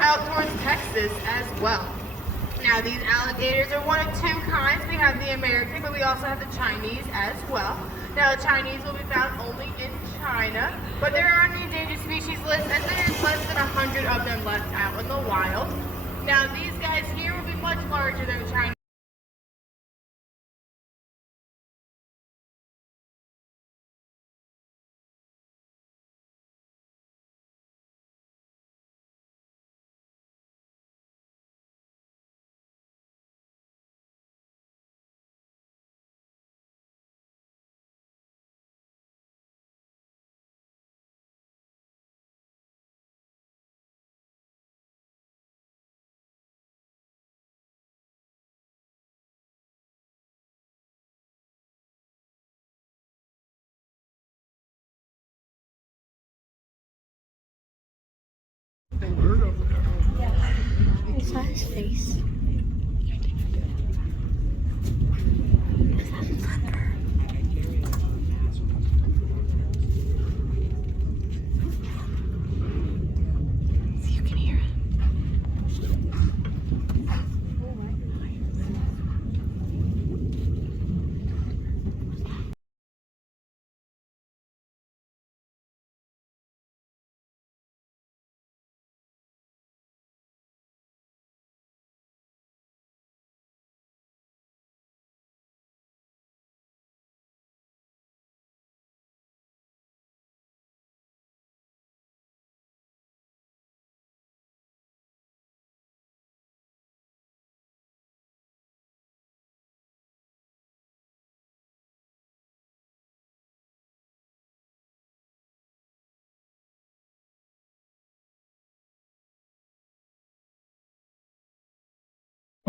Outdoors Texas as well. Now these alligators are one of two kinds. We have the American, but we also have the Chinese as well. Now the Chinese will be found only in China, but there are an endangered species list and there is less than 100 of them left out in the wild. Now these guys here will be much larger than the Chinese. I saw his face.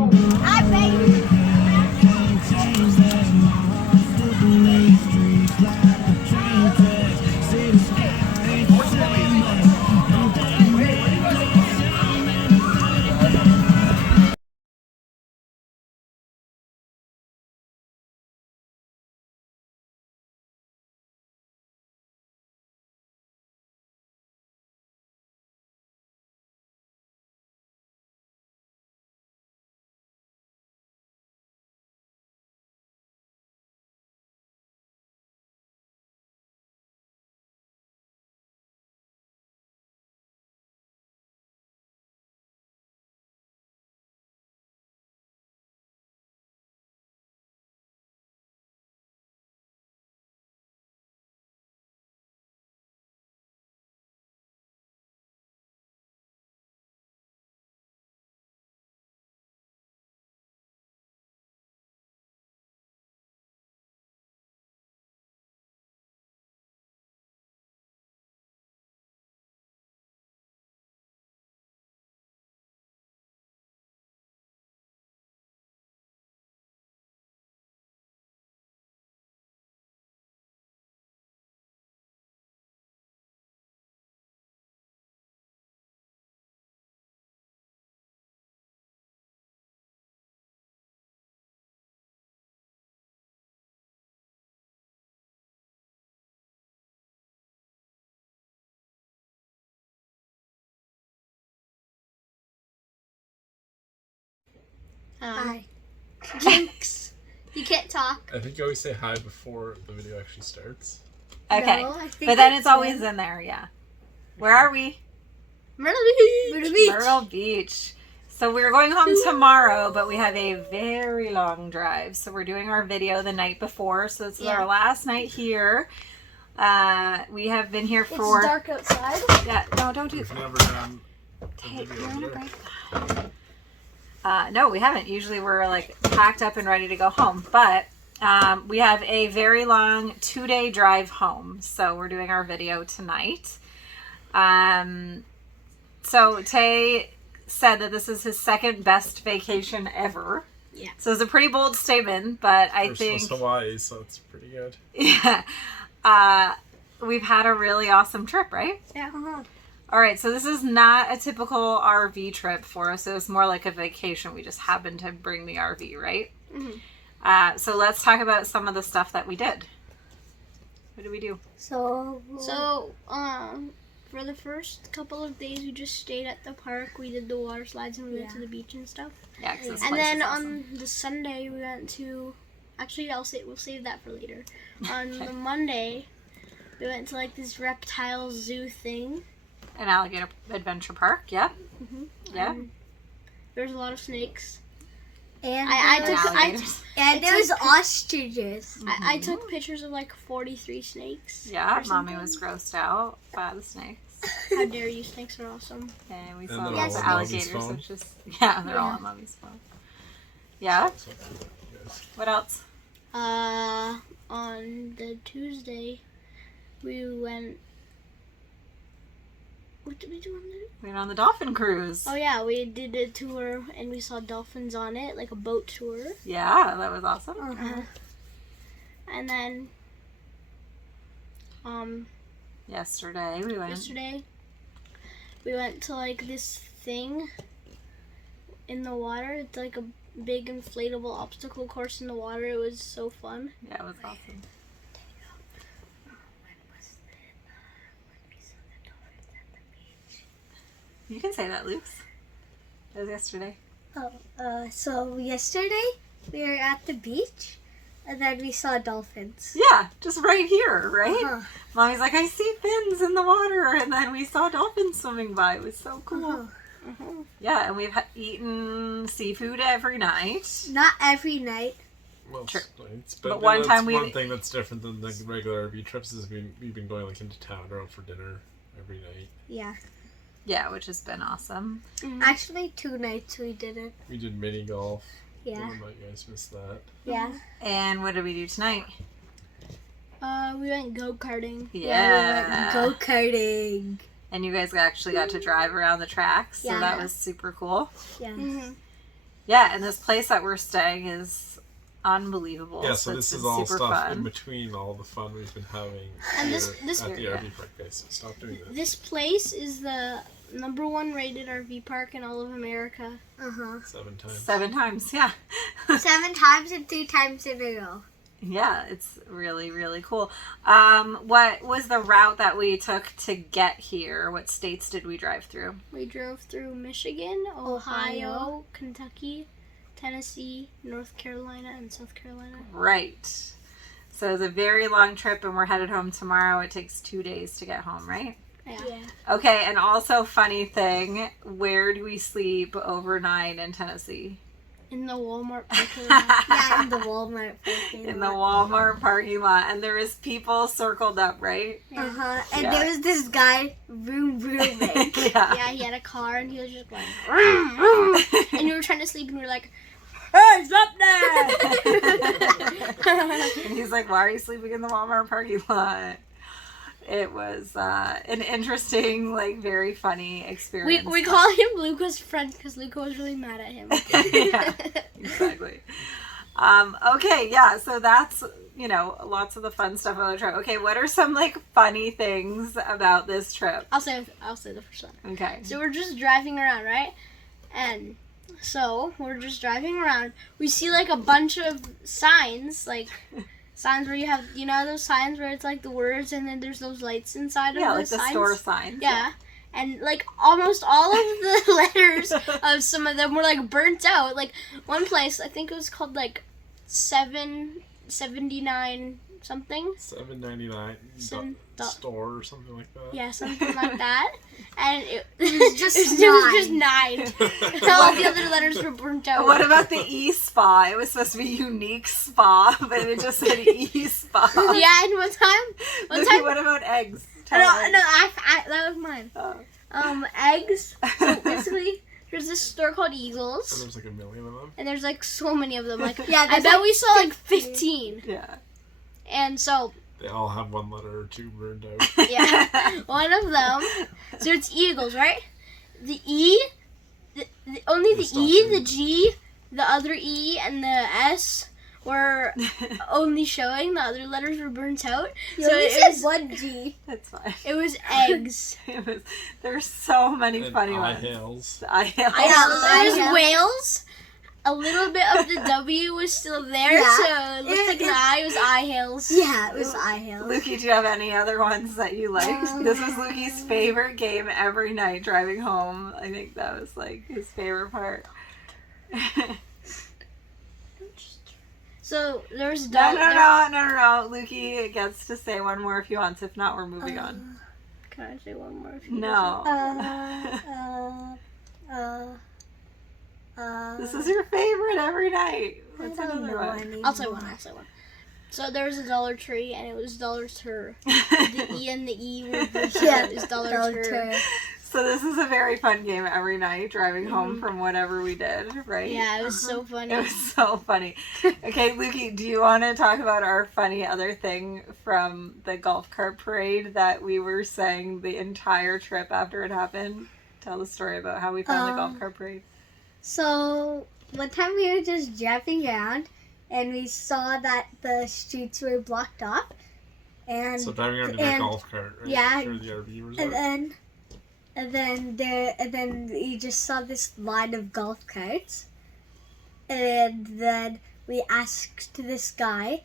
I bet you. Hi. Jinx. You can't talk. I think you always say hi before the video actually starts. Okay. No, I think but then it's that's always in there, yeah. Where are we? Myrtle Beach. Myrtle Beach. Myrtle Beach. So we're going home tomorrow, but we have a very long drive. So we're doing our video the night before. So this is our last night here. We have been here for... It's dark outside. Yeah, no, don't do We've that. never done a Hey, video you're on a over break. No, we haven't. Usually we're like packed up and ready to go home. But we have a very long 2-day drive home. So we're doing our video tonight. So Tay said that this is his second best vacation ever. Yeah. So it's a pretty bold statement, but I First think... was Hawaii, so it's pretty good. Yeah. We've had a really awesome trip, right? Yeah. All right, so this is not a typical RV trip for us. It was more like a vacation. We just happened to bring the RV, right? Mm-hmm. So let's talk about some of the stuff that we did. What did we do? So for the first couple of days, we just stayed at the park. We did the water slides and we went to the beach and stuff. Yeah, 'cause this And place then is awesome. on the Sunday, we went to... Actually, we'll save that for later. On the Monday, we went to like this reptile zoo thing. An alligator adventure park, yeah. Yeah. There was a lot of snakes. And And there was ostriches. I took pictures of like 43 snakes. Yeah, or Mommy something. was grossed out by the snakes. How dare you? Snakes are awesome. And we And saw they're lots all of on Mommy's alligators, phone. which is... Yeah, they're all on Mommy's phone. Yeah? So cute, you guys. What else? On the Tuesday, we went. What did we do on the? We went on the dolphin cruise. Oh yeah, we did a tour and we saw dolphins on it, like a boat tour. Yeah, that was awesome. And then, Yesterday, we went... yesterday, we went to like this thing in the water. It's like a big inflatable obstacle course in the water. It was so fun. Yeah, it was awesome. You can say that, Luke's. It was yesterday. So yesterday we were at the beach, and then we saw dolphins. Yeah, just right here, right? Uh-huh. Mommy's like, I see fins in the water, and then we saw dolphins swimming by. It was so cool. Yeah, and we've eaten seafood every night. Not every night. Most Sure. nights, But one time one we- thing that's different than the regular RV trips is we've been going like into town or out for dinner every night. Yeah. Yeah, which has been awesome. Actually, 2 nights we didn't. We did mini golf. I Yeah. don't know if you guys missed that. Yeah. And what did we do tonight? We went go-karting. Yeah. Go karting. And you guys actually got to drive around the tracks, so Yeah. that was super cool. Yeah. Yeah, and this place that we're staying is unbelievable. Yeah, so it's this been is all super stuff fun. in between all the fun we've been having And here this- at the Yeah. RV park, guys. So stop doing that. This place is the #1 rated RV park in all of America. 7 times. 7 times, yeah. 7 times and 3 times in a row. Yeah, it's really, really cool. What was the route that we took to get here? What states did we drive through? We drove through Michigan, Ohio, Kentucky, Tennessee, North Carolina, and South Carolina. Right. So it's a very long trip, and we're headed home tomorrow. It takes 2 days to get home, right? Yeah. Okay, and also funny thing, where do we sleep overnight in Tennessee? In the Walmart parking lot. Yeah, in the Walmart parking In the lot. Walmart parking lot, and there is people circled up, right? And Yeah. there was this guy vroom-vrooming. Yeah, he had a car and he was just going, vroom, vroom. And you were trying to sleep and we were like, Hey, stop there! And he's like, why are you sleeping in the Walmart parking lot? It was an interesting, like, very funny experience. we call him Luca's friend because Luca was really mad at him. Yeah, exactly. Okay, yeah, so that's, lots of the fun stuff about the trip. Okay, what are some, like, funny things about this trip? I'll say the first one. Okay. So we're just driving around, right? And so we're just driving around. We see like a bunch of signs, like signs where you have, those signs where it's like the words and then there's those lights inside of Yeah, the like the signs? store signs. Yeah. and like almost all of the letters of some of them were like burnt out. Like one place, I think it was called like 779 something. 7.99 store or something like that. Yeah, something like that. And it was just it was just 9. All the other letters were burnt out. What about the E-Spa? It was supposed to be Unique Spa, but it just said E-Spa. Yeah, and one time. What about eggs? No, that was mine. Oh. Eggs. So basically, there's this store called And Eagles, there's like a million of them. and there's like so many of them. Like, Yeah, I bet we saw like 15. Yeah. And so, They all have one letter or two burned out. yeah, one of them. So it's Eagles, right? The E, only the E, the G, the other E, and the S were only showing. The other letters were burnt out. You So only it said was, one G. That's fine. it was eggs. There's so many And funny eye ones. hails. I There was whales. A little bit of the W was still there, Yeah. so it looked like an I. It was eye hails. Yeah, it was eye hail. Lukey, do you have any other ones that you liked? This was Lukey's favorite game every night driving home. I think that was like his favorite part. So there was No. Lukey gets to say one more if he wants. If not, we're moving on. Can I say one more? If you No. This is your favorite every night. What's another one? I'll say one. So there was a Dollar Tree, and it was Dollar Tur. The E and the E were it was Dollar Tur. So this is a very fun game every night, driving home from whatever we did, right? Yeah, it was so funny. It was so funny. Okay, Lukey, do you want to talk about our funny other thing from the golf cart parade that we were saying the entire trip after it happened? Tell the story about how we found the golf cart parade. So, one time we were just driving around and we saw that the streets were blocked off. And So driving around in a golf cart, right? yeah, Through the RV resort. and then we just saw this line of golf carts. And then we asked this guy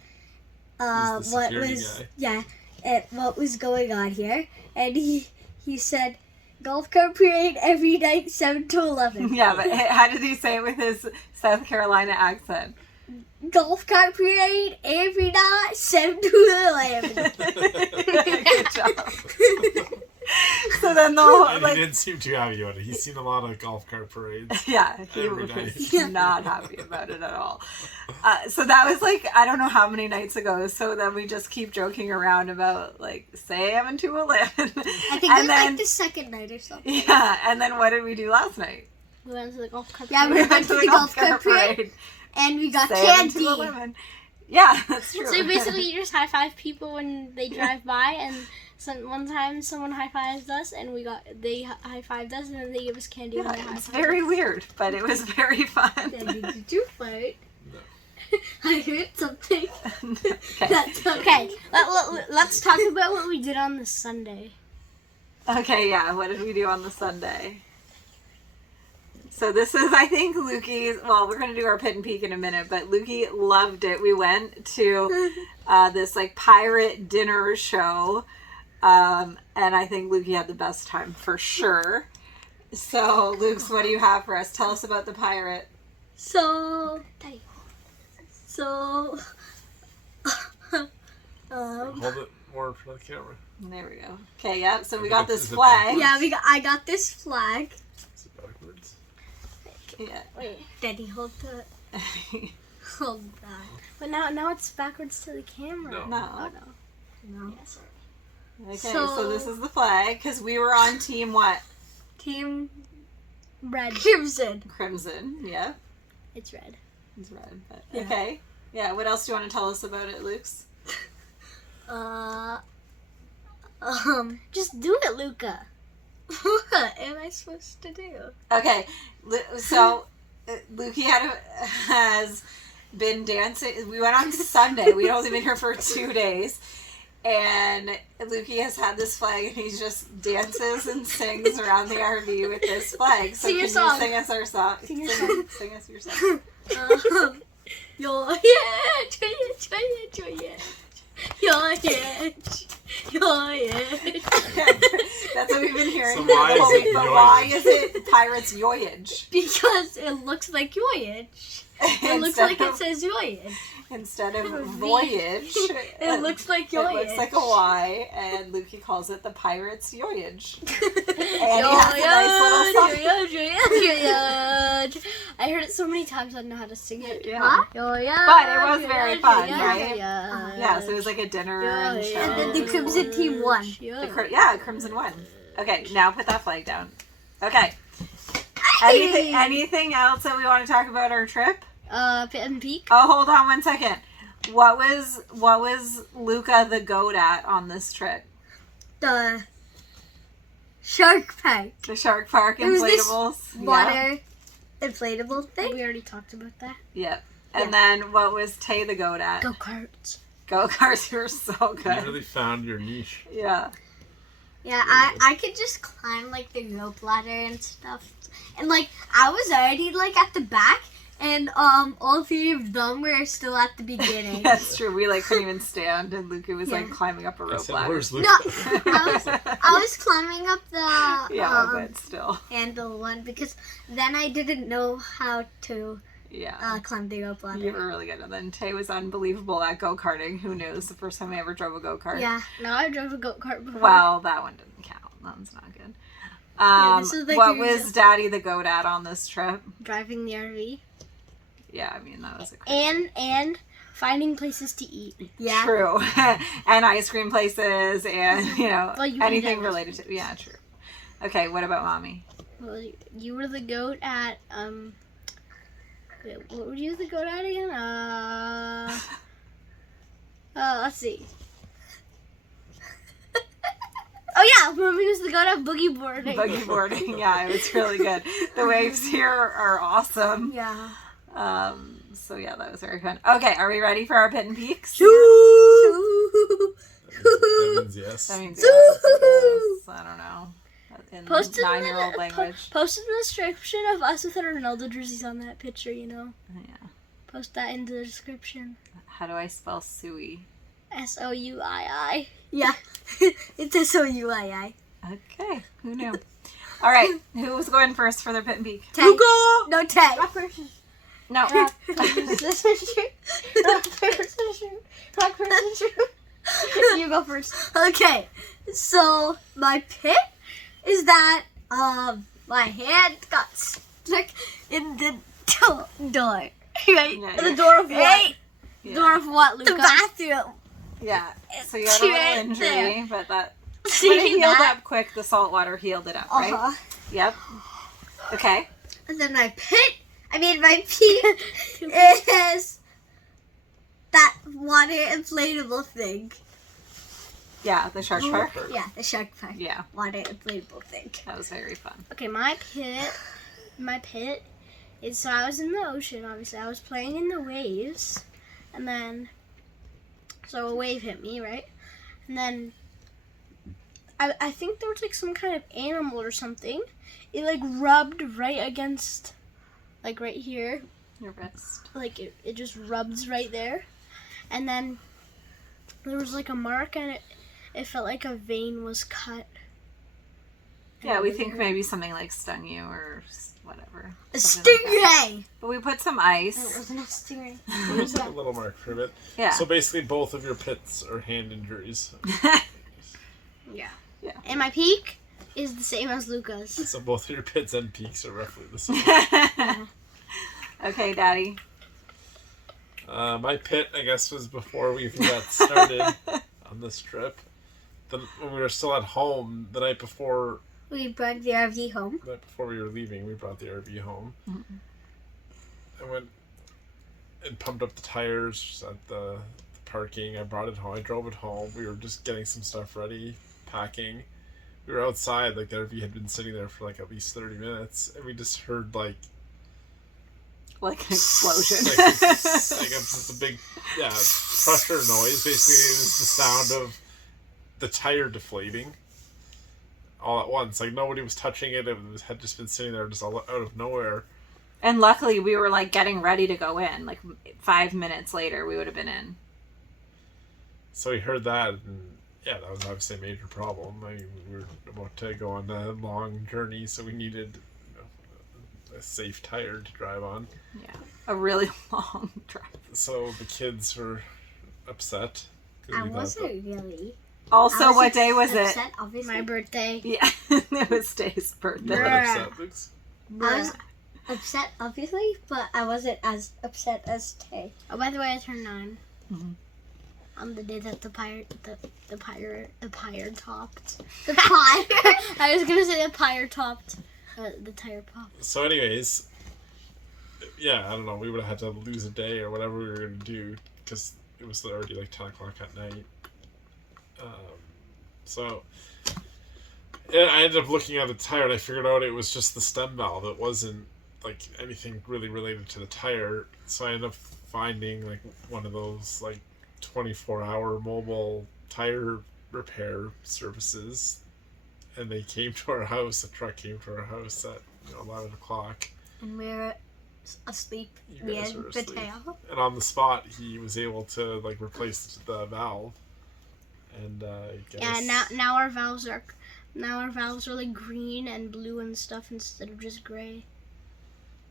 He's the what security was guy. what was going on here. And he said, golf cart parade every night, 7 to 11. Yeah, but how did he say it with his South Carolina accent? Golf cart parade every night, 7 to 11. Good job. So then the whole, And he didn't seem too happy about it. He's seen a lot of golf cart parades. yeah, he Every was night. not happy about it at all. So that was like, I don't know how many nights ago. So then we just keep joking around about like 7 to 11. I think And it was then- like the second night or something. Yeah, and then what did we do last night? We went to the golf cart. Yeah, we went to the golf cart parade and we got 7 candy. to 11. Yeah, that's true. So basically, you just high five people when they drive by, and one time someone high fives us, and they high fived us, and then they gave us candy when they high It's fived. very weird, but it was very fun. Daddy, did you fight? No. I heard something. Okay. That's Okay, let's talk about what we did on the Sunday. Okay, yeah. What did we do on the Sunday? So this is, I think, Lukey's, well, we're going to do our pit and peek in a minute, but Lukey loved it. We went to this, like, pirate dinner show, and I think Lukey had the best time, for sure. So, Luke's, what do you have for us? Tell us about the pirate. So, Hold it more for the camera. There we go. Okay, yeah, so we got this Is it flag. yeah, I got this flag. Is it backwards? Yeah. Wait, Daddy, hold that. but now it's backwards to the camera. No. No. Oh no. No. Yeah, sorry. Okay, So- so this is the flag, because we were on team what? Team Red. Crimson. Crimson, yeah. It's red. It's red. But, Yeah. Okay. Yeah, what else do you want to tell us about it, Luke's? Just do it, Luca. What am I supposed to do? Okay, so Lukey has been dancing. We went on Sunday. We'd only been here for 2 days. And Lukey has had this flag, and he just dances and sings around the RV with this flag. So Sing your can song. you sing us our song? Sing your song. Sing us your song. Your head, your head. That's what we've been hearing. So why is it But Yoyage? why is it Pirates Yoyage? Because it looks like voyage. It looks like it says voyage. Instead of voyage, It looks like it voyage. looks like a Y, and Lukey calls it the Pirates Yoyage. And he Voyage, has a nice little song. voyage. I heard it so many times I don't know how to sing it. Yeah. Huh? But it was very fun, right? Yeah. Yeah, so it was like a dinner and show. And then the Crimson team won. Crimson won. Okay, now put that flag down. Okay. Anything else that we want to talk about our trip? Pit and Peak. Oh, hold on 1 second. What was Luca the goat at on this trip? The shark park. The shark park It was this inflatables. Water inflatable thing. We already talked about that. Yep. And then what was Tay the goat at? Go karts. Go-karts were so You good. really found your niche. Yeah. Yeah, I could just climb like the rope ladder and stuff. And like I was already like at the back, and all three of them were still at the beginning. That's true. We like couldn't even stand, and Luca was like Yeah. climbing up a I rope said, ladder. where's Luke? No, I was climbing up the Yeah, but still. handle one because then I didn't know how to Yeah. climb the rope ladder. You were really good. And then Tay was unbelievable at go-karting. Who knew? It was the first time I ever drove a go-kart. Yeah. No, I drove a go kart before. Well, that one didn't count. That one's not good. this is like What your- was Daddy the goat at on this trip? Driving the RV. Yeah, I mean, that was a crazy. And finding places to eat. Yeah. True. And ice cream places and, Well, you anything eat related to... Yeah, true. Okay, what about Mommy? Well, you were the goat at wait, what were you the goat at again? Let's see. Oh yeah, Mommy was the goat at boogie boarding. Buggy boarding. Yeah, it was really good. The waves here are awesome. Yeah. So yeah, that was very fun. Okay, are we ready for our pit and peaks? That means yes. That means yes, I don't know. In Post in 9-year-old the language. post in the description of us with our Ronaldo jerseys on that picture. Yeah. Post that in the description. How do I spell Suey? SOUII. Yeah. It's SOUII. Okay, who knew? All right, who was going first for their pit and peak? Tay. No, Tay. Rock, paper, scissors. No. Rock, paper, scissors, shoot. Rock, paper, scissors, shoot. Rock, paper, scissors, shoot. You go first. Okay. So my pit is that my hand got stuck in the door. Right? Yeah, The door of what? Right? Yeah. Door of what, The Luca? bathroom. Yeah. So you had a little Right injury, there. but that See when it healed that? up quick. The salt water healed it up, right? Uh-huh. Yep. Okay. And then my peak is that water inflatable thing. Yeah, the shark park. Yeah, the shark park. Yeah, Water inflatable thing. that was very fun. Okay, my pit is, so I was in the ocean, obviously. I was playing in the waves, and then, so a wave hit me, right? And then, I think there was like some kind of animal or something. It like rubbed right against, like right here. Your wrist. Like it just rubs right there. And then there was like a mark, and it felt like a vein was cut. Yeah, we think maybe something like stung you or whatever. A something like that. stingray. But we put some It ice. wasn't a stingray. There's a little mark for it. Yeah. So basically, both of your pits are hand injuries. Yeah. Yeah. And my peak is the same as Luca's. So both of your pits and peaks are roughly the same. Okay, Daddy. My pit, I guess, was before we even got started on this trip. When we were still at home, the night before We brought the RV home. we were leaving, we brought the RV home. I went and pumped up the tires at the parking. I brought it home. I drove it home. We were just getting some stuff ready, packing. We were outside, like the RV had been sitting there for like at least 30 minutes, and we just heard like Like an explosion. just a big pressure noise. Basically, it was the sound of the tire deflating all at once. Like nobody was touching it. Had just been sitting there just all out of nowhere. And luckily, we were like getting ready to go in. Like 5 minutes later, we would have been in. So we heard that, and yeah, that was obviously a major problem. I mean, we were about to go on a long journey, so we needed a safe tire to drive on. Yeah, a really long drive. So the kids were upset. 'Cause I we thought wasn't really. Also, I was what day was it? upset, obviously. My birthday. Yeah, it was Day's that birthday. you were upset, Luke's. I was upset, obviously, but I wasn't as upset as Tay. Oh, by the way, I turned 9. Mhm. On the day that the pyre topped. The pie. I was gonna say the pyre topped. The tire pop. So, anyways, yeah, I don't know. We would have had to lose a day or whatever we were going to do because it was already like 10 o'clock at night. So, yeah, I ended up looking at the tire and I figured out it was just the stem valve. It wasn't like anything really related to the tire. So I ended up finding like one of those like 24-hour mobile tire repair services. And they came to our house. A truck came to our house at 11 o'clock. And we were asleep. You We guys had were asleep. potato. And on the spot, he was able to like replace the valve. And get Yeah, us- now our valves are like green and blue and stuff instead of just gray.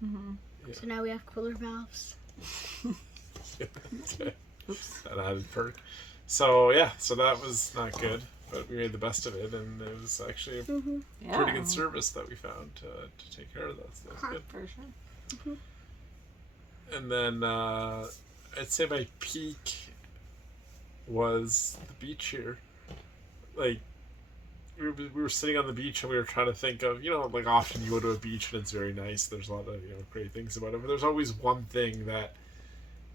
Mm-hmm. Yeah. So now we have cooler valves. Okay. Oops. That added perk. So yeah, so that was not good, but we made the best of it, and it was actually a Yeah, pretty good service that we found to take care of that. So that was good. for sure. And then I'd say my peak was the beach here. Like we were sitting on the beach and we were trying to think of, like often you go to a beach and it's very nice. There's a lot of great things about it, but there's always one thing that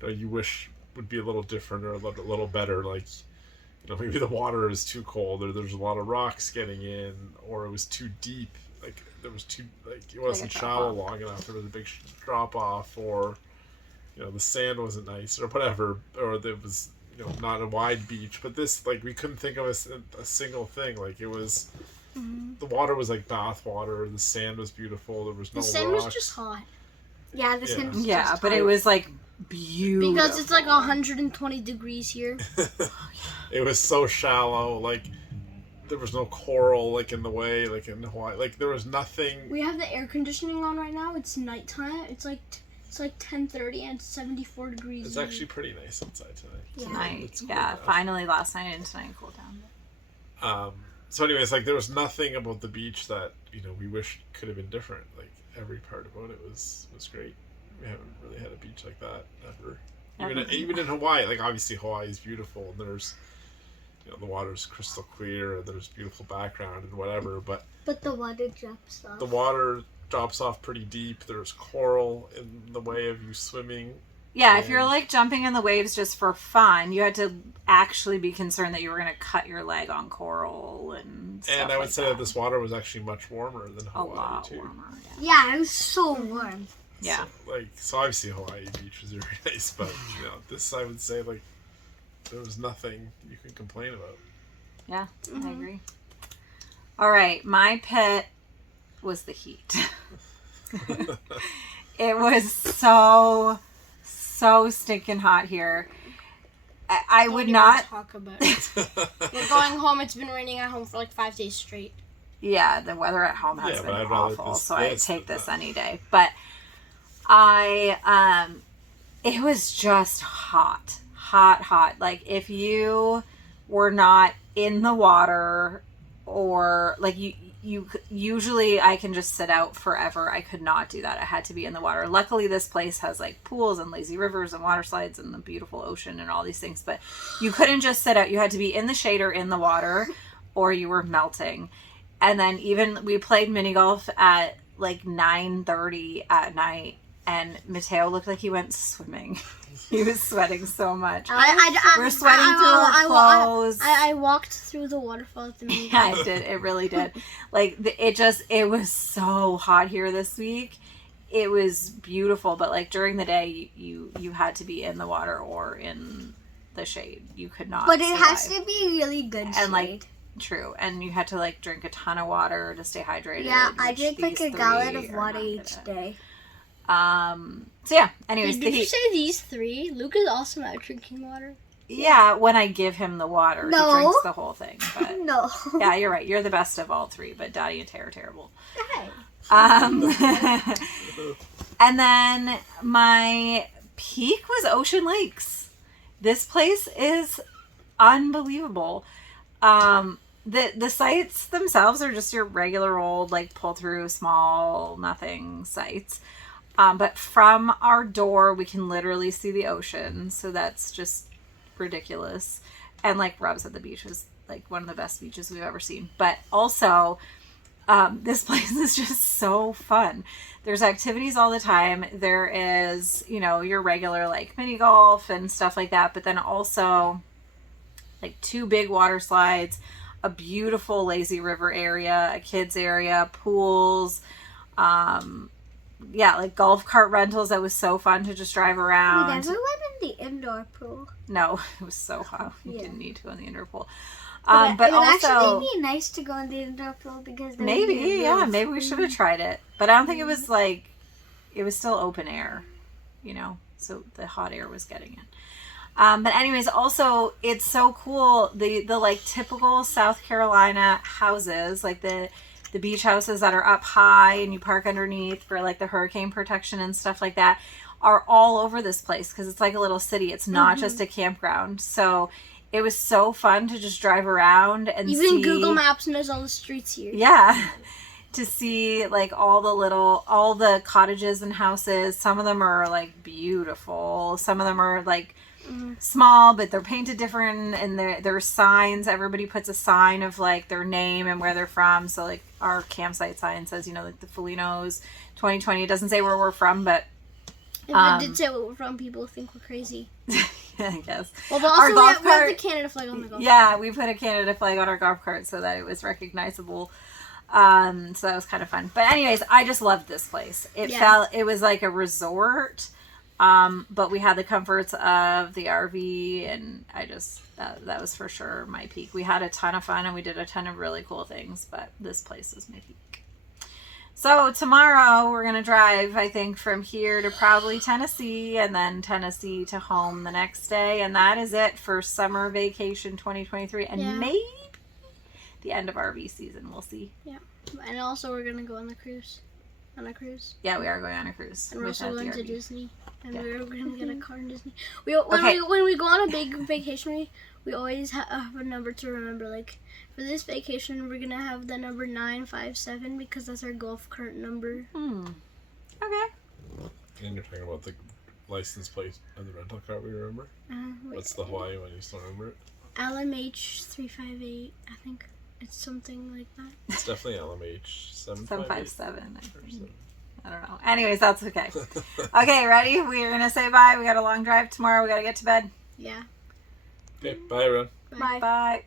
you wish would be a little different or a little better. Like maybe the water is too cold, or there's a lot of rocks getting in, or it was too deep. Like there was too it wasn't shallow long enough. There was a big drop off, or the sand wasn't nice, or whatever, or there was not a wide beach. But this, like, we couldn't think of a single thing. Like it was, the water was like bath water. The sand was beautiful. There was no The sand rocks. was just hot. Yeah, this Yeah. was Yeah, just but hot. it was like beautiful. Because it's like 120 degrees here. It was so shallow. Like there was no coral like in the way, like in Hawaii. Like there was nothing. We have the air conditioning on right now. It's nighttime. It's like 10:30 and it's 74 degrees. It's actually pretty nice outside tonight. Tonight, It's cool yeah, now. finally last night and tonight cooled down. So anyways, like there was nothing about the beach that we wish could have been different. Like every part about it was great. We haven't really had a beach like that ever. Even in Hawaii, like obviously Hawaii is beautiful and there's the water's crystal clear and there's beautiful background and whatever, but the water drops off. the water drops off pretty deep. There's coral in the way of you swimming. Yeah, if you're like jumping in the waves just for fun, you had to actually be concerned that you were going to cut your leg on coral and stuff And I would like say that. that this water was actually much warmer than a Hawaii lot too. warmer. Yeah, it was so warm. Yeah. So obviously Hawaii beach was very nice, but this I would say like there was nothing you can complain about. Yeah, I agree. All right, my pet was the heat. It was so stinking hot here. I Don't would even not. talk about it. We're going home. It's been raining at home for like 5 days straight. Yeah, the weather at home has Yeah, been but I'd rather awful, this so I than take this that. any day. But it was just hot. Like if you were not in the water, or like you usually I can just sit out forever. I could not do that. I had to be in the water. Luckily this place has like pools and lazy rivers and water slides and the beautiful ocean and all these things, but you couldn't just sit out. You had to be in the shade or in the water or you were melting. And then even we played mini golf at like 9:30 at night and Mateo looked like he went swimming. He was sweating so much. We're sweating through our clothes. I walked through the waterfall at the meeting. Yeah, it did. It really did. Like it was so hot here this week. It was beautiful, but like during the day, you had to be in the water or in the shade. You could not. But it has survive. to be really good And shade. like true, and you had to like drink a ton of water to stay hydrated. Yeah, I which drink like these a gallon three of are water not each good at. day. So yeah. Anyways, Did you say these three? Luke is awesome at drinking water. Yeah, when I give him the water, No. he drinks the whole thing. But No. yeah, you're right. You're the best of all three, but Daddy and Tay are terrible. Hey. And then my peak was Ocean Lakes. This place is unbelievable. The sites themselves are just your regular old, like, pull through small nothing sites. But from our door, we can literally see the ocean. So that's just ridiculous. And like Rob said, the beach was like one of the best beaches we've ever seen. But also, this place is just so fun. There's activities all the time. There is, your regular like mini golf and stuff like that. But then also like 2 big water slides, a beautiful lazy river area, a kids area, pools, like golf cart rentals. That was so fun to just drive around. We never went in the indoor pool. No, it was so hot. We Yeah. didn't need to go in the indoor pool. But But it would also, actually be nice to go in the indoor pool because there would be a maybe little we should have tried it. But I don't think it was like, it was still open air, so the hot air was getting in. But anyways, also it's so cool. The like typical South Carolina houses, like the beach houses that are up high and you park underneath for like the hurricane protection and stuff like that, are all over this place because it's like a little city. It's not just a campground. So it was so fun to just drive around and Even see. Google Maps knows all the streets here. Yeah. To see like all the cottages and houses. Some of them are like beautiful. Some of them are like small, but they're painted different, and there's signs. Everybody puts a sign of like their name and where they're from. So like our campsite sign says, like the Felinos 2020. It doesn't say where we're from, but If it did say where we're from, people would think we're crazy. I guess. Well, but also Our we golf have cart- the Canada flag on the golf Yeah, we put a Canada flag on our golf cart so that it was recognizable. So that was kind of fun. But anyways, I just loved this place. It was like a resort, but we had the comforts of the RV, and I just, that was for sure my peak. We had a ton of fun and we did a ton of really cool things, but this place was my peak. So tomorrow we're going to drive, I think, from here to probably Tennessee, and then Tennessee to home the next day. And that is it for summer vacation 2023. And maybe the end of RV season. We'll see. Yeah. And also we're going to go on a cruise. Yeah, we are going on a cruise. And we're also without the going to RV. Disney. And we're going to get a car in Disney. Okay. When we go on a big vacation, we always have a number to remember. Like, for this vacation, we're going to have the number 957 because that's our golf cart number. Okay. And you're talking about the license plate of the rental car, we remember? What's the Hawaii one? You still remember it? LMH 358, I think. It's something like that. It's definitely LMH 758. 757. I don't know. Anyways, that's okay. Okay, ready? We're going to say bye. We got a long drive tomorrow. We got to get to bed. Yeah. Okay, bye everyone. Bye. Bye.